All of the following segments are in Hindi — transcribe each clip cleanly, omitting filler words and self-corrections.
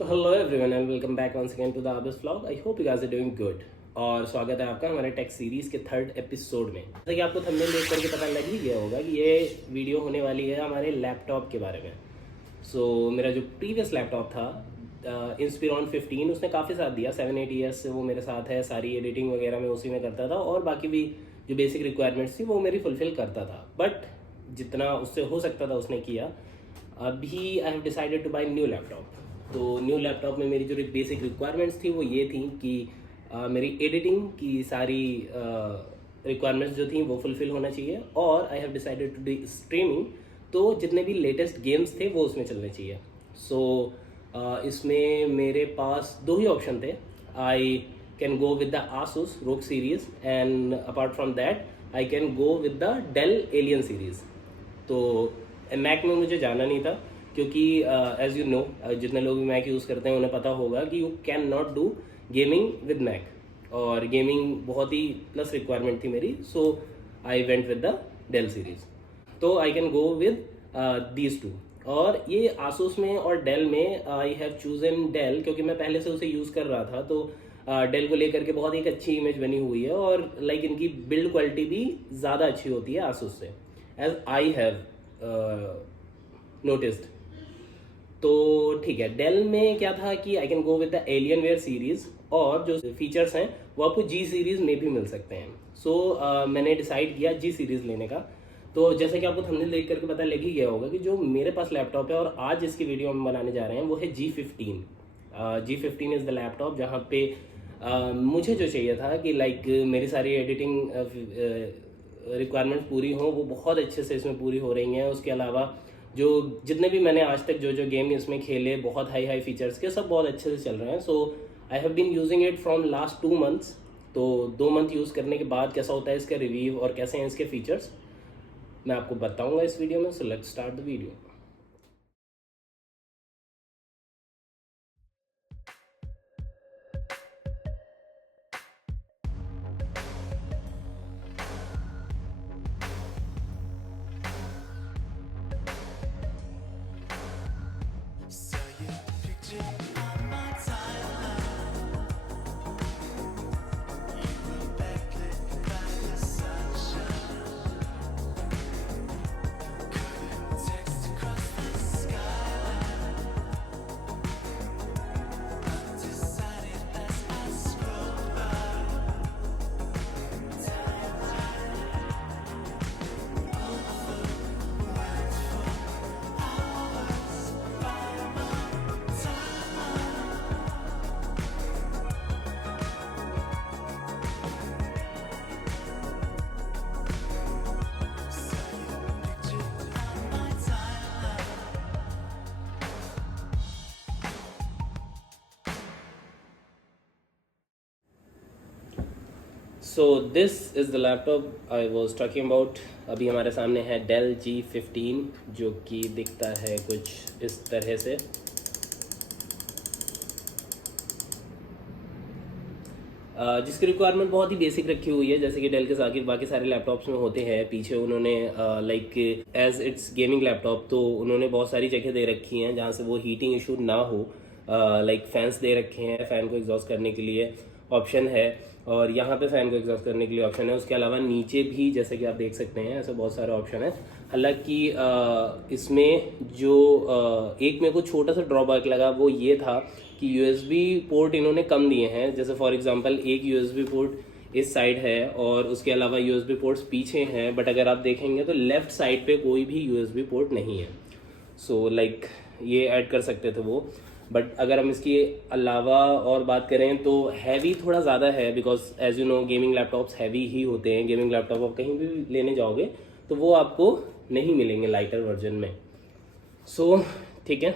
तो hello everyone and welcome back once again to the Abis vlog. I hope you guys are doing good. और स्वागत है आपका हमारे टेक सीरीज के थर्ड एपिसोड में। जैसे कि आपको थंबनेल देख करके पता लग ही गया होगा कि ये वीडियो होने वाली है हमारे लैपटॉप के बारे में। मेरा जो प्रीवियस लैपटॉप था इंस्पिरॉन 15, उसने काफ़ी साथ दिया। 7-8 ईयर्स से वो मेरे साथ है। सारी एडिटिंग वगैरह मैं उसी में करता था और बाकी भी जो बेसिक रिक्वायरमेंट्स थी वो मेरी फुलफिल करता था। बट जितना उससे हो सकता था उसने किया। अभी आई have decided two by new laptop. तो न्यू लैपटॉप में मेरी जो बेसिक रिक्वायरमेंट्स थी वो ये थी कि मेरी एडिटिंग की सारी रिक्वायरमेंट्स जो थी वो फुलफिल होना चाहिए। और I have decided to do streaming, तो जितने भी लेटेस्ट गेम्स थे वो उसमें चलने चाहिए। इसमें मेरे पास दो ही ऑप्शन थे। I can go with the Asus ROG series and apart from that I can go with the Dell Alien series. तो मैक में मुझे जाना नहीं था क्योंकि एज यू नो जितने लोग भी मैक यूज़ करते हैं उन्हें पता होगा कि you can not do gaming with Mac, और गेमिंग बहुत ही प्लस रिक्वायरमेंट थी मेरी। So I went with the Dell series. तो I can go with these two. और ये आसूस में और डेल में आई हैव चूजन डेल क्योंकि मैं पहले से उसे यूज़ कर रहा था। तो डेल को लेकर के बहुत एक अच्छी इमेज बनी हुई है और लाइक इनकी बिल्ड क्वालिटी भी ज़्यादा अच्छी होती है आसूस से, एज आई हैव नोटिस्ड। तो ठीक है, डेल में क्या था कि I can go with the Alienware series और जो फीचर्स हैं वो आपको जी सीरीज में भी मिल सकते हैं। मैंने डिसाइड किया जी सीरीज लेने का। तो जैसे कि आपको थंबनेल देख करके पता लग ही गया होगा कि जो मेरे पास लैपटॉप है और आज इसकी वीडियो हम बनाने जा रहे हैं वो है G15। G15 is the laptop जहाँ पे मुझे जो चाहिए था कि लाइक मेरी सारी एडिटिंग रिक्वायरमेंट्स पूरी हों, वो बहुत अच्छे से इसमें पूरी हो रही हैं। उसके अलावा जो जितने भी मैंने आज तक जो गेम इसमें खेले, बहुत हाई फीचर्स के, सब बहुत अच्छे से चल रहे हैं। I have been using it from last 2 months. तो 2 मंथ यूज़ करने के बाद कैसा होता है इसका रिव्यू और कैसे हैं इसके फीचर्स मैं आपको बताऊंगा इस वीडियो में। So let's start the video. So this is the laptop I was talking about. अभी हमारे सामने है डेल G15 जो कि दिखता है कुछ इस तरह से। जिसकी रिक्वायरमेंट बहुत ही बेसिक रखी हुई है, जैसे कि डेल के बाकी सारे लैपटॉप्स में होते हैं। पीछे उन्होंने like as it's gaming laptop तो उन्होंने बहुत सारी जगह दे रखी हैं जहाँ से वो हीटिंग इशू ना हो। लाइक फैंस दे रखे हैं, फ़ैन को एग्जॉस्ट करने के लिए ऑप्शन है, और यहाँ पे फ़ैन को एग्जॉस्ट करने के लिए ऑप्शन है। उसके अलावा नीचे भी जैसे कि आप देख सकते हैं ऐसे बहुत सारे ऑप्शन है। हालांकि इसमें जो एक मेरे को छोटा सा ड्रॉबैक लगा वो ये था कि USB पोर्ट इन्होंने कम दिए हैं। जैसे फॉर एग्जांपल एक USB पोर्ट इस साइड है और उसके अलावा USB पोर्ट्स पीछे हैं, बट अगर आप देखेंगे तो लेफ्ट साइड पे कोई भी USB पोर्ट नहीं है। लाइक ये ऐड कर सकते थे वो, बट अगर हम इसके अलावा और बात करें तो हैवी थोड़ा ज़्यादा है, because as you know gaming laptops heavy ही होते हैं। गेमिंग लैपटॉप आप कहीं भी लेने जाओगे तो वो आपको नहीं मिलेंगे लाइटर वर्जन में। ठीक है,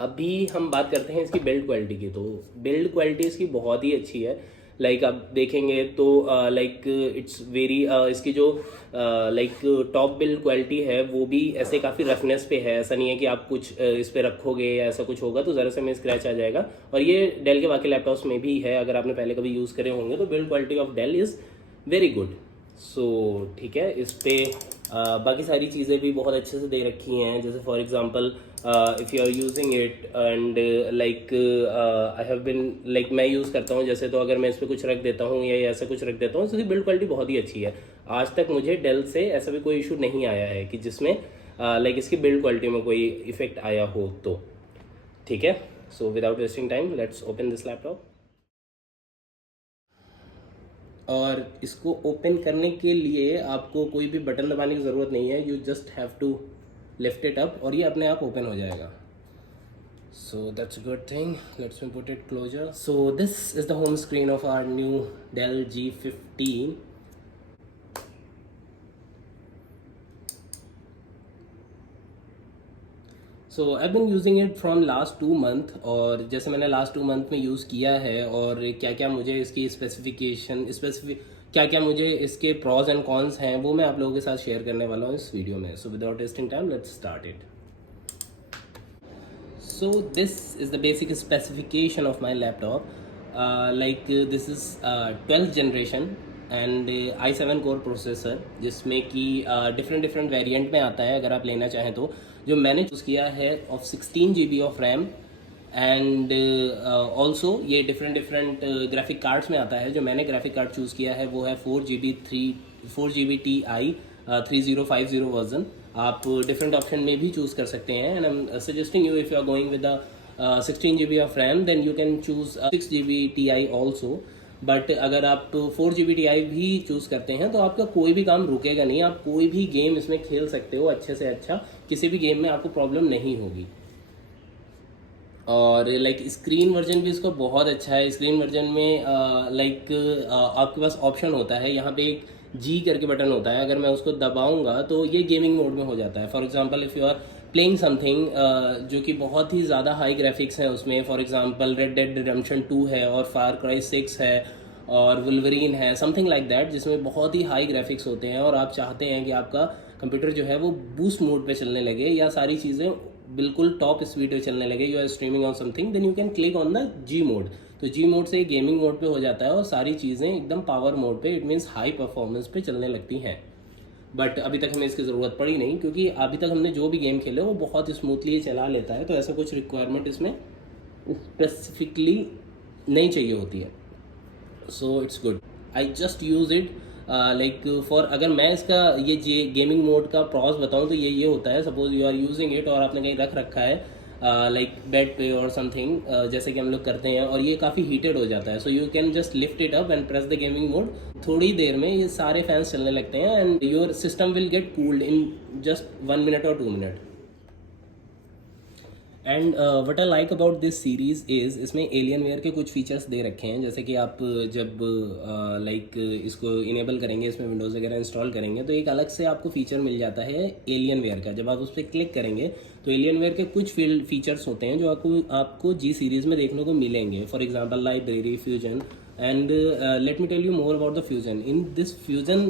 अभी हम बात करते हैं इसकी बिल्ड क्वालिटी की। तो बिल्ड क्वालिटी इसकी बहुत ही अच्छी है। लाइक आप देखेंगे तो लाइक इट्स वेरी इसकी जो लाइक टॉप बिल्ड क्वालिटी है वो भी ऐसे काफ़ी रफनेस पे है। ऐसा नहीं है कि आप कुछ इस पे रखोगे या ऐसा कुछ होगा तो ज़रा से में स्क्रैच आ जाएगा। और ये डेल के बाकी लैपटॉप्स में भी है, अगर आपने पहले कभी यूज़ करे होंगे तो build quality of Dell is very good. ठीक है, इस पे बाकी सारी चीज़ें भी बहुत अच्छे से दे रखी हैं, जैसे for example if you are using it and like I have been like मैं यूज़ करता हूँ जैसे, तो अगर मैं इस पर कुछ रख देता हूँ या ऐसा कुछ रख देता हूँ, तो इसकी बिल्ड क्वालिटी बहुत ही अच्छी है। आज तक मुझे डेल से ऐसा भी कोई इशू नहीं आया है कि जिसमें लाइक इसकी बिल्ड क्वालिटी में कोई इफेक्ट आया हो। तो ठीक है, so without wasting time let's open this laptop. और इसको ओपन करने के लिए आपको कोई भी बटन दबाने की ज़रूरत नहीं है, you just have to lift it up और ये अपने आप ओपन हो जाएगा। So that's a good thing, let's me put it closer. So this is the home screen of our new Dell G15। So I been using it from last 2 month, और जैसे मैंने लास्ट 2 मंथ में यूज़ किया है और क्या क्या मुझे इसकी क्या क्या मुझे इसके प्रॉज एंड कॉन्स हैं, वो मैं आप लोगों के साथ शेयर करने वाला हूँ इस वीडियो में। So without wasting time let's start it. So this is the basic specification of my laptop. Like this is 12th generation and i7 core processor, जिसमें कि डिफरेंट वेरिएंट में आता है अगर आप लेना चाहें तो। जो मैंने चूज़ किया है of 16 GB of RAM and also ये डिफरेंट ग्राफिक कार्ड्स में आता है। जो मैंने ग्राफिक कार्ड चूज़ किया है वो है 4GB Ti 3050 वर्जन। आप डिफरेंट ऑप्शन में भी चूज़ कर सकते हैं, and I am suggesting you if you are going with 16 GB of RAM then you can choose 6 GB Ti also. But अगर आप 4 GB Ti भी चूज़ करते हैं तो आपका कोई भी काम रुकेगा नहीं, आप कोई भी गेम इसमें खेल सकते हो अच्छे से अच्छा, किसी भी गेम में आपको प्रॉब्लम नहीं होगी। और लाइक स्क्रीन वर्जन भी इसका बहुत अच्छा है। स्क्रीन वर्जन में लाइक आपके पास ऑप्शन होता है, यहाँ पे एक जी करके बटन होता है, अगर मैं उसको दबाऊंगा तो ये गेमिंग मोड में हो जाता है। For example if you are playing something जो कि बहुत ही ज़्यादा हाई ग्राफिक्स है उसमें, for example Red Dead Redemption 2 है और फार क्राई 6 है और वुल्वरीन है, समथिंग लाइक दैट, जिसमें बहुत ही हाई ग्राफिक्स होते हैं और आप चाहते हैं कि आपका कंप्यूटर जो है वो बूस्ट मोड पे चलने लगे या सारी चीज़ें बिल्कुल टॉप स्पीड पे चलने लगे, you are streaming on something, then you can click on the G mode. तो जी मोड से गेमिंग मोड पे हो जाता है और सारी चीज़ें एकदम पावर मोड पे, इट मीन्स हाई परफॉर्मेंस पे चलने लगती हैं। बट अभी तक हमें इसकी ज़रूरत पड़ी नहीं, क्योंकि अभी तक हमने जो भी गेम खेले वो बहुत स्मूथली चला लेता है, तो ऐसा कुछ रिक्वायरमेंट इसमें स्पेसिफिकली नहीं चाहिए होती है। So it's good, I just use it like for, अगर मैं इसका ये गेमिंग मोड का प्रॉस बताऊँ तो ये होता है, suppose you are using it और आपने कहीं रख रखा है लाइक बेड पे और समथिंग, जैसे कि हम लोग करते हैं, और ये काफ़ी हीटेड हो जाता है, सो you can just lift it up and press the gaming mode. थोड़ी देर में ये सारे फैंस चलने लगते हैं and your system will get cooled in just 1 minute और 2 minute. And what I like about this series is, इसमें एलियन वेयर के कुछ फीचर्स दे रखे हैं, जैसे कि आप जब लाइक इसको इनेबल करेंगे, इसमें विंडोज़ वगैरह इंस्टॉल करेंगे तो एक अलग से आपको फीचर मिल जाता है एलियन वेयर का। जब आप उस पर क्लिक करेंगे तो एलियन वेयर के कुछ फीचर्स होते हैं जो आपको जी सीरीज़ में देखने को मिलेंगे। For example library, fusion, and let me tell you more about the fusion. In this fusion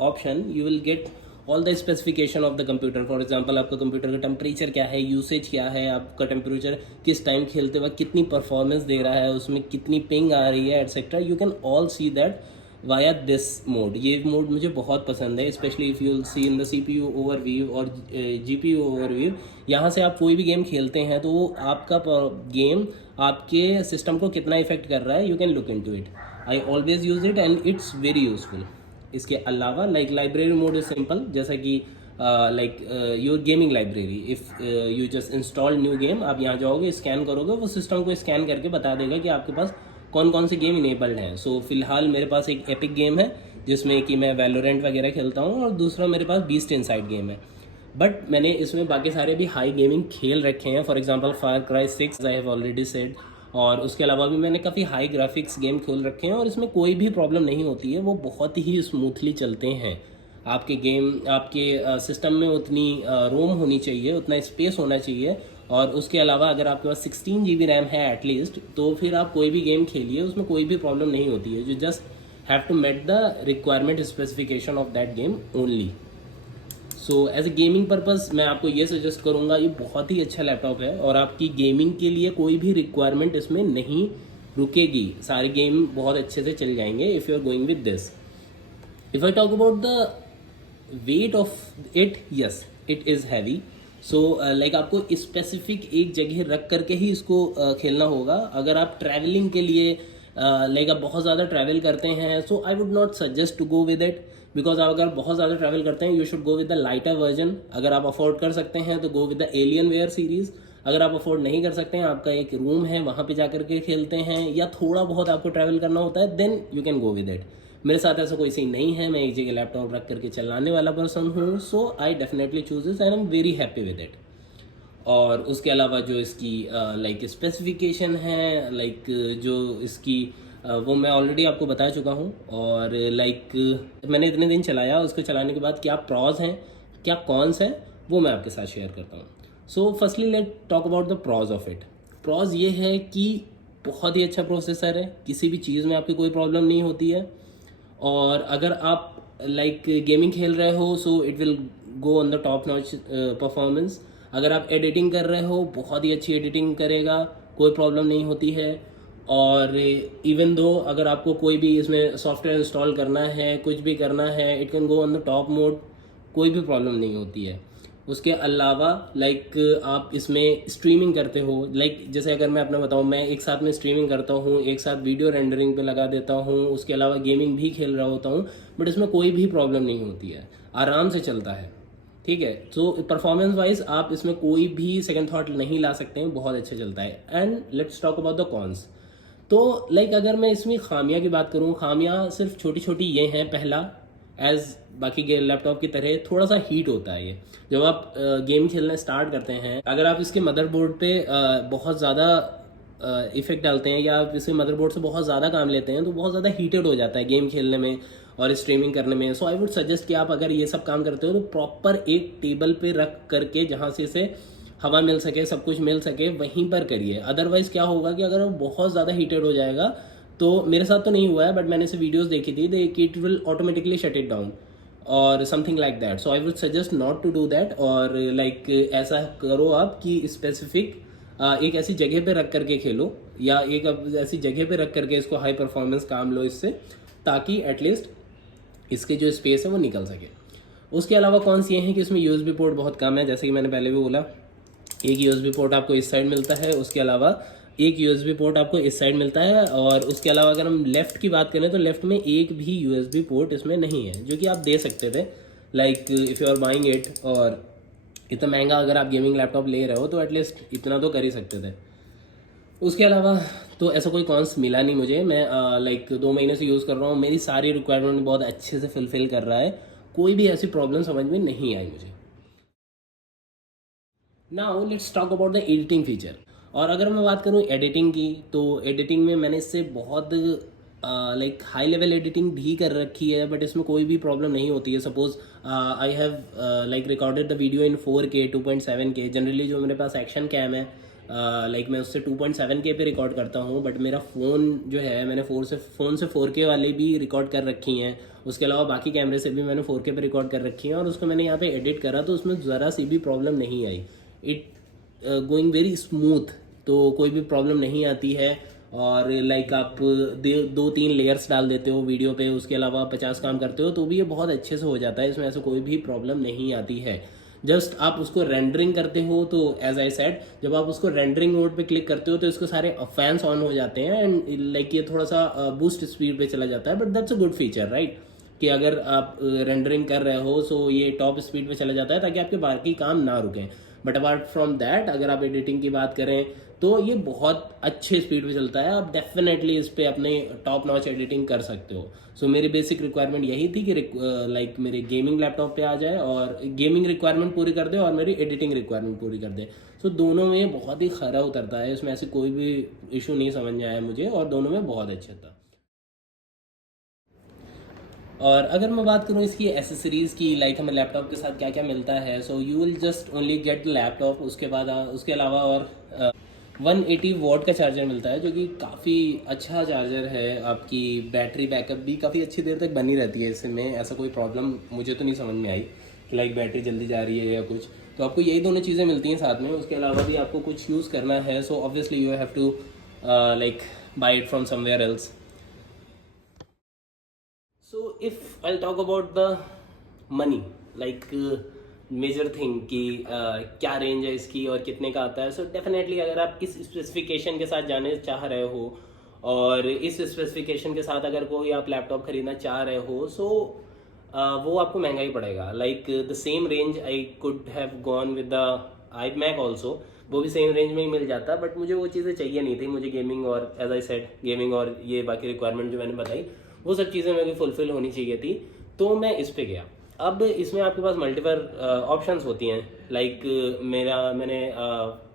option you will get all the specification of the computer. For example आपका कंप्यूटर का टेम्परेचर क्या है, यूसेज क्या है, आपका टेम्परेचर किस टाइम खेलते वक्त कितनी परफॉर्मेंस दे रहा है, उसमें कितनी पिंग आ रही है, etcetera. You can all see that via this mode. ये मोड मुझे बहुत पसंद है, specially if you see in the CPU overview और GPU ओवरव्यू। यहाँ से आप कोई भी गेम खेलते हैं तो आपका गेम आपके सिस्टम को कितना इफेक्ट कर रहा है, you can look in to it. I always use it and it's very useful. इसके अलावा like library mode is simple, जैसा कि like your gaming library, if you just install new game, आप यहाँ जाओगे, स्कैन करोगे, वो सिस्टम को स्कैन करके बता देगा कि आपके पास कौन कौन से गेम इनेबल्ड हैं। सो फिलहाल मेरे पास एक एपिक गेम है जिसमें कि मैं वैलोरेंट वगैरह खेलता हूँ, और दूसरा मेरे पास बीस्ट इनसाइड गेम है। बट मैंने इसमें बाकी सारे भी हाई गेमिंग खेल रखे हैं, for example far cry 6 I have already said, और उसके अलावा भी मैंने काफ़ी हाई ग्राफिक्स गेम खेल रखे हैं और इसमें कोई भी प्रॉब्लम नहीं होती है, वो बहुत ही स्मूथली चलते हैं। आपके गेम, आपके सिस्टम में उतनी रोम होनी चाहिए, उतना स्पेस होना चाहिए, और उसके अलावा अगर आपके पास 16 GB रैम है एटलीस्ट, तो फिर आप कोई भी गेम खेलिए, उसमें कोई भी प्रॉब्लम नहीं होती है। You just have to met the requirement specification of that game only. So as a gaming purpose मैं आपको ये सजेस्ट करूँगा, ये बहुत ही अच्छा लैपटॉप है और आपकी गेमिंग के लिए कोई भी रिक्वायरमेंट इसमें नहीं रुकेगी, सारे गेम बहुत अच्छे से चल जाएंगे if you are going with this. If I talk about the weight of it, yes it is heavy. So like आपको स्पेसिफिक एक जगह रख करके ही इसको खेलना होगा। अगर आप ट्रैवलिंग के लिए लाइक आप बहुत ज़्यादा ट्रैवल करते हैं, so I would not suggest to go with it, because आप अगर बहुत ज़्यादा ट्रैवल करते हैं you should go with the lighter version. अगर आप अफोर्ड कर सकते हैं तो go with the Alienware series. अगर आप अफोर्ड नहीं कर सकते हैं, आपका एक रूम है वहाँ पे जा करके खेलते हैं, या थोड़ा बहुत आपको ट्रैवल करना होता है, then you can go with it. मेरे साथ ऐसा कोई सीन नहीं है, मैं एक जगह लैपटॉप रख करके चलाने वाला पर्सन हूँ, so I definitely choose this and I am very happy with it. और उसके अलावा जो इसकी लाइक स्पेसिफिकेशन है, लाइक जो इसकी वो मैं ऑलरेडी आपको बता चुका हूँ। और लाइक मैंने इतने दिन चलाया, उसको चलाने के बाद क्या प्रॉज हैं क्या कॉन्स हैं वो मैं आपके साथ शेयर करता हूँ। So firstly let talk about the pros of it. Pros ये है कि बहुत ही अच्छा प्रोसेसर है, किसी भी चीज़ में आपकी कोई प्रॉब्लम नहीं होती है। और अगर आप लाइक गेमिंग खेल रहे हो, so it will go on the top notch performance. अगर आप एडिटिंग कर रहे हो, बहुत ही अच्छी एडिटिंग करेगा, कोई प्रॉब्लम नहीं होती है। और इवन दो अगर आपको कोई भी इसमें सॉफ्टवेयर इंस्टॉल करना है, कुछ भी करना है, it can go on the top mode, कोई भी प्रॉब्लम नहीं होती है। उसके अलावा लाइक आप इसमें स्ट्रीमिंग करते हो, लाइक जैसे अगर मैं अपना बताऊँ, मैं एक साथ में स्ट्रीमिंग करता हूँ, एक साथ वीडियो रेंडरिंग पे लगा देता हूँ, उसके अलावा गेमिंग भी खेल रहा होता हूँ, बट इसमें कोई भी प्रॉब्लम नहीं होती है, आराम से चलता है। ठीक है, तो परफॉर्मेंस वाइज आप इसमें कोई भी सेकंड थॉट नहीं ला सकते हैं, बहुत अच्छा चलता है। And let's talk about the cons. तो लाइक अगर मैं इसमें खामियां की बात करूं, खामियां सिर्फ छोटी छोटी ये हैं। पहला, एज बाकी लैपटॉप की तरह थोड़ा सा हीट होता है ये जब आप गेम खेलना स्टार्ट करते हैं। अगर आप इसके मदरबोर्ड पे बहुत ज़्यादा इफेक्ट डालते हैं, या आप इसके मदरबोर्ड से बहुत ज़्यादा काम लेते हैं, तो बहुत ज़्यादा हीटेड हो जाता है गेम खेलने में और स्ट्रीमिंग करने में। सो आई वुड सजेस्ट कि आप अगर ये सब काम करते हो तो प्रॉपर एक टेबल पे रख करके, जहाँ से इसे हवा मिल सके, सब कुछ मिल सके, वहीं पर करिए। अदरवाइज क्या होगा कि अगर वो बहुत ज़्यादा हीटेड हो जाएगा, तो मेरे साथ तो नहीं हुआ है बट मैंने इसे वीडियोस देखी थी, it will automatically shut it down और something like that. So I would suggest not to do that. और लाइक ऐसा करो आप कि स्पेसिफिक एक ऐसी जगह पे रख करके खेलो, या एक ऐसी जगह पे रख करके इसको हाई परफॉर्मेंस काम लो इससे, ताकि एटलीस्ट इसके जो स्पेस है वो निकल सके। उसके अलावा कौन सी हैं कि इसमें यूएसबी पोर्ट बहुत कम है, जैसे कि मैंने पहले भी बोला, एक यूएसबी पोर्ट आपको इस साइड मिलता है, उसके अलावा एक यूएसबी पोर्ट आपको इस साइड मिलता है। और उसके अलावा अगर हम लेफ़्ट की बात करें तो लेफ़्ट में एक भी यूएसबी पोर्ट इसमें नहीं है, जो कि आप दे सकते थे like if you are buying it. और इतना महंगा अगर आप गेमिंग लैपटॉप ले रहे हो तो एटलीस्ट इतना तो कर ही सकते थे। उसके अलावा तो ऐसा कोई कॉन्स मिला नहीं मुझे। मैं लाइक 2 महीने से यूज़ कर रहा हूँ, मेरी सारी रिक्वायरमेंट बहुत अच्छे से फुलफ़िल कर रहा है, कोई भी ऐसी प्रॉब्लम समझ में नहीं आई मुझे। Now let's talk about the editing feature. और अगर मैं बात करूँ एडिटिंग की, तो एडिटिंग में मैंने इससे बहुत लाइक हाई लेवल एडिटिंग भी कर रखी है, बट इसमें कोई भी प्रॉब्लम नहीं होती है। Suppose I have like recorded the video in 4K 2.7K। Generally जो मेरे पास एक्शन कैम है, लाइक मैं उससे 2.7K पे रिकॉर्ड करता हूँ, बट मेरा फ़ोन जो है, मैंने फ़ोन से 4K वाले भी रिकॉर्ड कर रखी हैं। उसके अलावा बाकी कैमरे से भी मैंने 4K पे रिकॉर्ड कर रखी हैं, और उसको मैंने यहाँ पे एडिट करा तो उसमें ज़रा सी भी प्रॉब्लम नहीं आई। इट गोइंग वेरी स्मूथ, तो कोई भी प्रॉब्लम नहीं आती है। और लाइक आप 2-3 लेयर्स डाल देते हो वीडियो पे, उसके अलावा 50 काम करते हो तो भी ये बहुत अच्छे से हो जाता है, इसमें ऐसे कोई भी प्रॉब्लम नहीं आती है। जस्ट आप उसको रेंडरिंग करते हो तो एज आई सेड, जब आप उसको रेंडरिंग मोड पे क्लिक करते हो तो इसको सारे फैंस ऑन हो जाते हैं, एंड लाइक ये थोड़ा सा बूस्ट स्पीड पे चला जाता है, but that's a good feature right, कि अगर आप रेंडरिंग कर रहे हो सो ये टॉप स्पीड पे चला जाता है ताकि आपके बाकी काम ना रुकें। बट अपार्ट फ्रॉम दैट, अगर आप एडिटिंग की बात करें तो ये बहुत अच्छे स्पीड पे चलता है, आप डेफिनेटली इस पे अपने टॉप नॉच एडिटिंग कर सकते हो। सो मेरी बेसिक रिक्वायरमेंट यही थी कि लाइक मेरे गेमिंग लैपटॉप पे आ जाए और गेमिंग रिक्वायरमेंट पूरी कर दे और मेरी एडिटिंग रिक्वायरमेंट पूरी कर दे। सो दोनों में बहुत ही खरा उतरता है, इसमें ऐसे कोई भी इशू नहीं समझ में आया मुझे, और दोनों में बहुत अच्छा था। और अगर मैं बात करूँ इसकी एसेसरीज़ की, लाइक हमें लैपटॉप के साथ क्या क्या मिलता है, so you will just only get laptop. उसके बाद उसके अलावा और 180 वॉट का चार्जर मिलता है, जो कि काफ़ी अच्छा चार्जर है। आपकी बैटरी बैकअप भी काफ़ी अच्छी देर तक बनी रहती है इसमें, ऐसा कोई प्रॉब्लम मुझे तो नहीं समझ में आई कि लाइक बैटरी जल्दी जा रही है या कुछ। तो आपको यही दोनों चीज़ें मिलती हैं साथ में। उसके अलावा भी आपको कुछ यूज़ करना है, so obviously you have to like buy it from somewhere else. So if I'll talk about the money, like major thing कि क्या रेंज है इसकी और कितने का आता है। सो डेफिनेटली अगर आप किस स्पेसिफिकेशन के साथ जाने चाह रहे हो और इस स्पेसिफिकेशन के साथ अगर कोई आप लैपटॉप खरीदना चाह रहे हो, सो वो आपको महंगा ही पड़ेगा। Like the same range I could have gone with the iMac also, वो भी सेम रेंज में ही मिल जाता, बट मुझे वो चीज़ें चाहिए नहीं थी। मुझे गेमिंग और एज आई सेड गेमिंग और ये बाकी रिक्वायरमेंट जो मैंने बताई वो सब चीज़ें मेरे फुलफिल होनी चाहिए थी, तो मैं इस पे गया। अब इसमें आपके पास मल्टीपल ऑप्शंस होती हैं। लाइक मैंने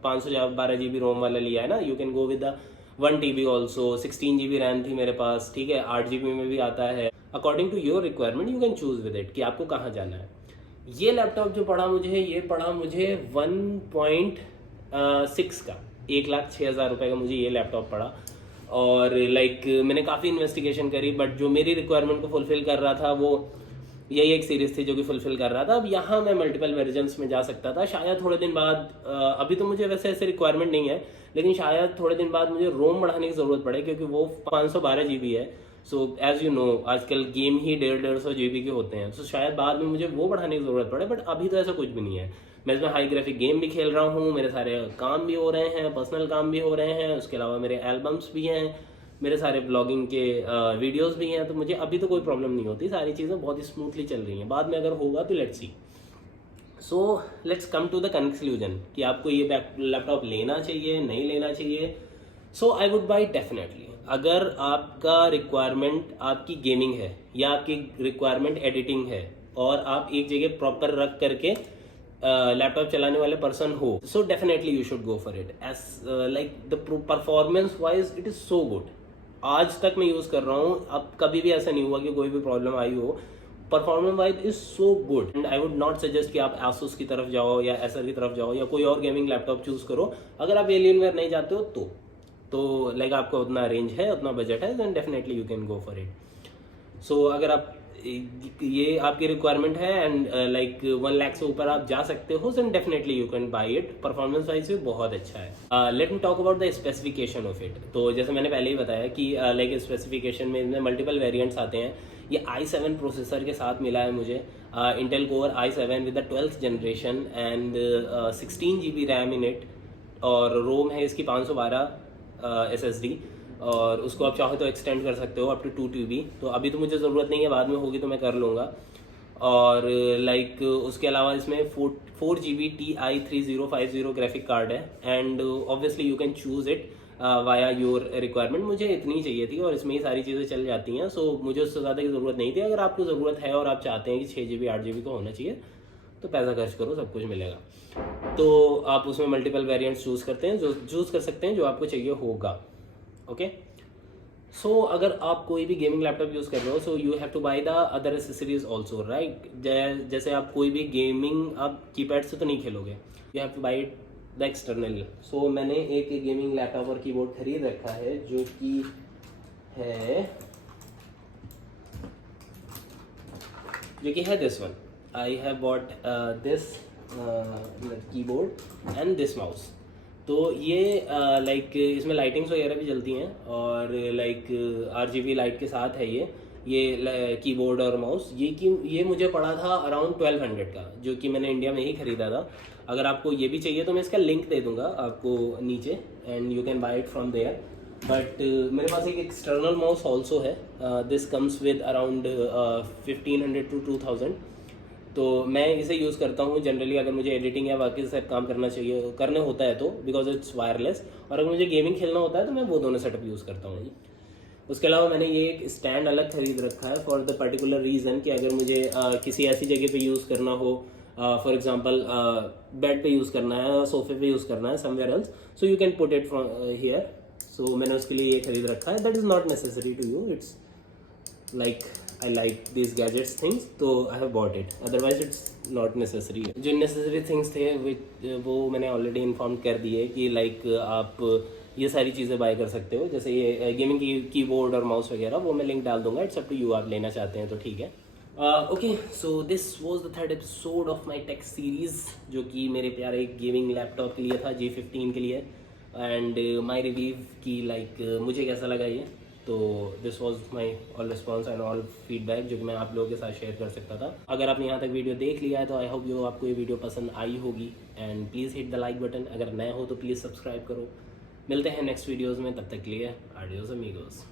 512 GB रोम वाला लिया है ना, you can go with the 1 TB also, 16 GB RAM थी मेरे पास, ठीक है, 8 GB में भी आता है। According to your requirement you can choose with it कि आपको कहाँ जाना है। ये लैपटॉप जो पड़ा मुझे, ये पड़ा मुझे 1.6 का, 1,06,000 रुपये का मुझे ये लैपटॉप पड़ा। और लाइक मैंने काफ़ी इन्वेस्टिगेशन करी, बट जो मेरी रिक्वायरमेंट को फुलफिल कर रहा था वो यही एक सीरीज थी जो कि फुलफिल कर रहा था। अब यहाँ मैं मल्टीपल वर्जन्स में जा सकता था। शायद थोड़े दिन बाद, अभी तो मुझे वैसे ऐसे रिक्वायरमेंट नहीं है, लेकिन शायद थोड़े दिन बाद मुझे रोम बढ़ाने की ज़रूरत पड़े, क्योंकि वो 512 GB है। सो एज यू नो आजकल गेम ही 150 GB के होते हैं, तो शायद बाद में मुझे वो बढ़ाने की ज़रूरत पड़े, बट अभी तो ऐसा कुछ भी नहीं है। मैं इसमें हाई ग्राफिक गेम भी खेल रहा हूँ, मेरे सारे काम भी हो रहे हैं, पर्सनल काम भी हो रहे हैं, उसके अलावा मेरे एल्बम्स भी हैं, मेरे सारे ब्लॉगिंग के वीडियोस भी हैं, तो मुझे अभी तो कोई प्रॉब्लम नहीं होती। सारी चीज़ें बहुत ही स्मूथली चल रही हैं। बाद में अगर होगा तो let's see. So let's come to the conclusion कि आपको ये लैपटॉप लेना चाहिए, नहीं लेना चाहिए। So I would buy definitely. अगर आपका रिक्वायरमेंट आपकी गेमिंग है या आपकी रिक्वायरमेंट एडिटिंग है और आप एक जगह प्रॉपर रख करके लैपटॉप चलाने वाले पर्सन हो, so definitely you should go for it. As like the performance wise it is so good. आज तक मैं यूज़ कर रहा हूँ, अब कभी भी ऐसा नहीं हुआ कि कोई भी प्रॉब्लम आई हो। Performance wise is so good and I would not suggest कि आप Asus की तरफ जाओ या एसर की तरफ जाओ या कोई और गेमिंग लैपटॉप चूज करो। अगर आप एलियनवेयर नहीं जाते हो तो लाइक आपका उतना रेंज है, उतना बजट है, then definitely you can go for it. So अगर आप ये आपकी रिक्वायरमेंट है एंड लाइक 1 लाख से ऊपर आप जा सकते हो, then definitely you can buy it. Performance wise भी बहुत अच्छा है। Let me talk about the specification of it. तो जैसे मैंने पहले ही बताया कि लाइक स्पेसिफिकेशन में इनमें मल्टीपल वेरिएंट्स आते हैं। ये i7 प्रोसेसर के साथ मिला है मुझे, Intel core i7 with the 12th generation and 16 GB RAM in it, और रोम है इसकी 512 SSD, और उसको आप चाहो तो एक्सटेंड कर सकते हो अप टू 2 TB। तो अभी तो मुझे ज़रूरत नहीं है, बाद में होगी तो मैं कर लूँगा। और लाइक उसके अलावा इसमें 4 GB TI 3050 ग्राफिक कार्ड है and obviously you can choose it via your requirement. मुझे इतनी चाहिए थी और इसमें ही सारी चीज़ें चल जाती हैं, सो मुझे उससे ज़्यादा की ज़रूरत नहीं थी। अगर आपको ज़रूरत है और आप चाहते हैं कि 6 GB 8 GB का होना चाहिए, तो पैसा खर्च करो, सब कुछ मिलेगा। तो आप उसमें मल्टीपल वेरिएंट्स चूज़ करते हैं, जो चूज़ कर सकते हैं जो आपको चाहिए होगा। ओके, सो अगर आप कोई भी गेमिंग लैपटॉप यूज़ कर रहे हो, so you have to buy the other accessories also, right. जैसे आप कोई भी गेमिंग आप कीपैड से तो नहीं खेलोगे, you have to buy the external. So मैंने एक गेमिंग लैपटॉप और कीबोर्ड खरीद रखा है जो कि है this one. I have bought this keyboard and this mouse. तो ये लाइक इसमें लाइटिंग्स वगैरह भी जलती हैं और लाइक RGB लाइट के साथ है ये कीबोर्ड और माउस। ये मुझे पड़ा था अराउंड 1200 का, जो कि मैंने इंडिया में ही ख़रीदा था। अगर आपको ये भी चाहिए तो मैं इसका लिंक दे दूंगा आपको नीचे and you can buy it from there. But मेरे पास एक एक्सटर्नल माउस ऑल्सो है, this comes with around 1500 to 2000। तो मैं इसे यूज़ करता हूँ जनरली अगर मुझे एडिटिंग या बाकी से काम करने होता है तो, बिकॉज इट्स वायरलेस। और अगर मुझे गेमिंग खेलना होता है तो मैं वो दोनों सेटअप यूज़ करता हूँ। उसके अलावा मैंने ये एक स्टैंड अलग खरीद रखा है फॉर द पर्टिकुलर रीज़न कि अगर मुझे किसी ऐसी जगह पे यूज़ करना हो, फॉर एग्जांपल बेड पे यूज़ करना है, सोफे पे यूज़ करना है, somewhere else, so you can put it from here. So मैंने उसके लिए ये खरीद रखा है। That is not necessary to you, it's like I like these gadgets things, तो I have bought it, otherwise it's not necessary। जो necessary things थे वो मैंने ऑलरेडी इन्फॉर्म कर दिए कि लाइक आप ये सारी चीज़ें बाय कर सकते हो, जैसे ये गेमिंग की कीबोर्ड और माउस वगैरह, वो मैं लिंक डाल दूंगा। इट्स अप टू यू, आप लेना चाहते हैं तो ठीक है। Okay, so this was the 3rd episode of my tech series, जो कि मेरे प्यारे गेमिंग लैपटॉप के लिए था, G15 के लिए, एंड माय रिव्यू की लाइक मुझे कैसा लगा ये। तो this was my all response and all feedback जो कि मैं आप लोगों के साथ शेयर कर सकता था। अगर आपने यहाँ तक वीडियो देख लिया है तो आई होप आपको ये वीडियो पसंद आई होगी, and please hit the like button. अगर नए हो तो प्लीज़ सब्सक्राइब करो। मिलते हैं नेक्स्ट वीडियोज़ में, तब तक के लिए आडियोस अमीगोस।